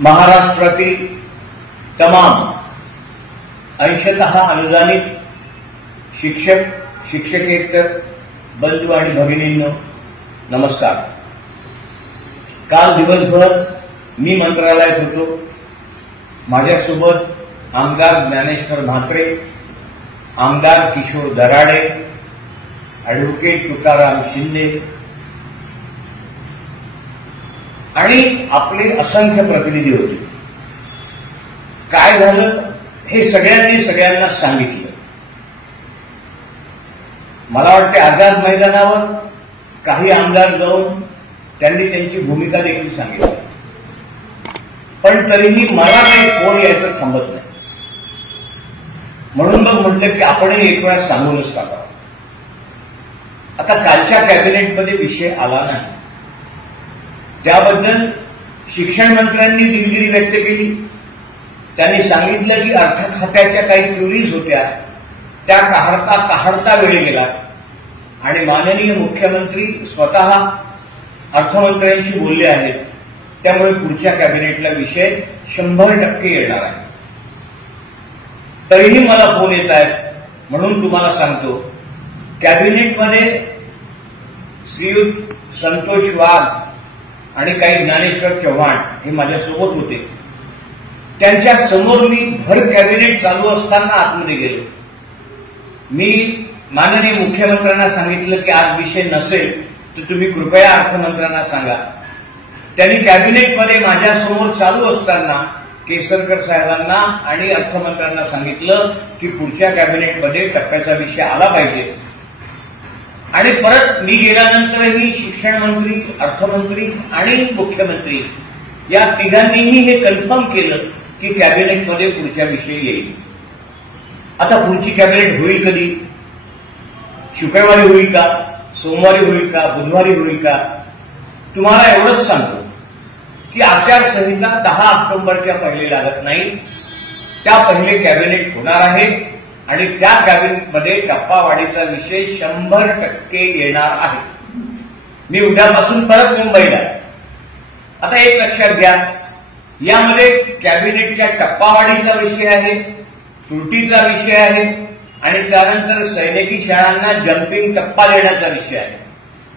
महाराष्ट्रातील तमाम अंशतः अनुदानित शिक्षक शिक्षकेतर बंधू आणि भगिनींनो नमस्कार। काल दिवसभर मी मंत्रालयात होतो। माझ्यासोबत आमदार ज्ञानेश्वर म्हात्रे, आमदार किशोर दराडे, ॲडव्होकेट तुकाराम शिंदे आणि आपले असंख्य प्रतिनिधी होते। काय झालं हे सगळ्यांना सांगितलं। मला वाटते आझाद मैदानावर काही आमदार जाऊन त्यांनी त्यांची भूमिका देखील सांगितली, पण तरीही मला काही फोन यायचं थांबत नाही। म्हणून मग म्हटलं की आपणही एक वेळा सांगूनच टाकावं। आता कालच्या कॅबिनेटमध्ये विषय आला नाही, त्याबद्दल शिक्षण मंत्र्यांनी दिलगिरी व्यक्त केली। त्यांनी सांगितलं की अर्थ खात्याच्या काही क्युरीज होत्या, त्या काढता वेळ गेला आणि माननीय मुख्यमंत्री स्वतः अर्थमंत्र्यांशी बोलले आहेत, त्यामुळे पुढच्या कॅबिनेटला विषय 100% येणार आहे। तरीही मला फोन येत आहेत, म्हणून तुम्हाला सांगतो, कॅबिनेटमध्ये श्रीयुत संतोष वाघ आणि काही ज्ञानेश्वर चव्हाण हे माझ्यासोबत होते। त्यांच्या समोर मी भर कॅबिनेट चालू असताना आतमध्ये गेलो। मी माननीय मुख्यमंत्र्यांना सांगितलं की आज विषय नसेल तर तुम्ही कृपया अर्थमंत्र्यांना सांगा। त्यांनी कॅबिनेटमध्ये माझ्यासमोर चालू असताना केसरकर साहेबांना आणि अर्थमंत्र्यांना सांगितलं की पुढच्या कॅबिनेटमध्ये टप्प्याचा विषय आला पाहिजे। आणि परत मी गेल्यानंतरही शिक्षण मंत्री, अर्थमंत्री आणि मुख्यमंत्री या तिघांनीही हे कन्फर्म केलं की कॅबिनेटमध्ये पुढच्या विषय येईल। आता पुढची कॅबिनेट होईल कधी? शुक्रवारी होईल का, सोमवारी होईल का, बुधवारी होईल का? तुम्हाला एवढंच सांगतो की आचारसंहिता 10 ऑक्टोबरच्या पहिले लागत नाही, त्या पहिले कॅबिनेट होणार आहे आणि त्या कॅबिनेटमध्ये टप्पावाढीचा विषय 100% येणार आहे। मी उद्यापासून परत मुंबईला। आता एक लक्षात घ्या, यामध्ये कॅबिनेटच्या टप्पावाढीचा विषय आहे, त्रुटीचा विषय आहे आणि त्यानंतर सैनिकी शाळांना जम्पिंग टप्पा देण्याचा विषय आहे।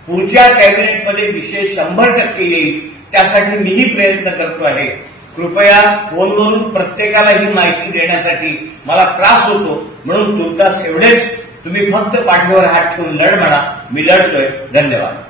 पुढच्या कॅबिनेटमध्ये विषय 100% येईल, त्यासाठी मीही प्रयत्न करतो आहे। कृपया फोनवरून प्रत्येकाला ही माहिती देण्यासाठी मला त्रास होतो, म्हणून तुर्तास एवढेच, तुम्ही फक्त पाठीवर हात ठेवून लढ म्हणा, मी लढतोय। धन्यवाद।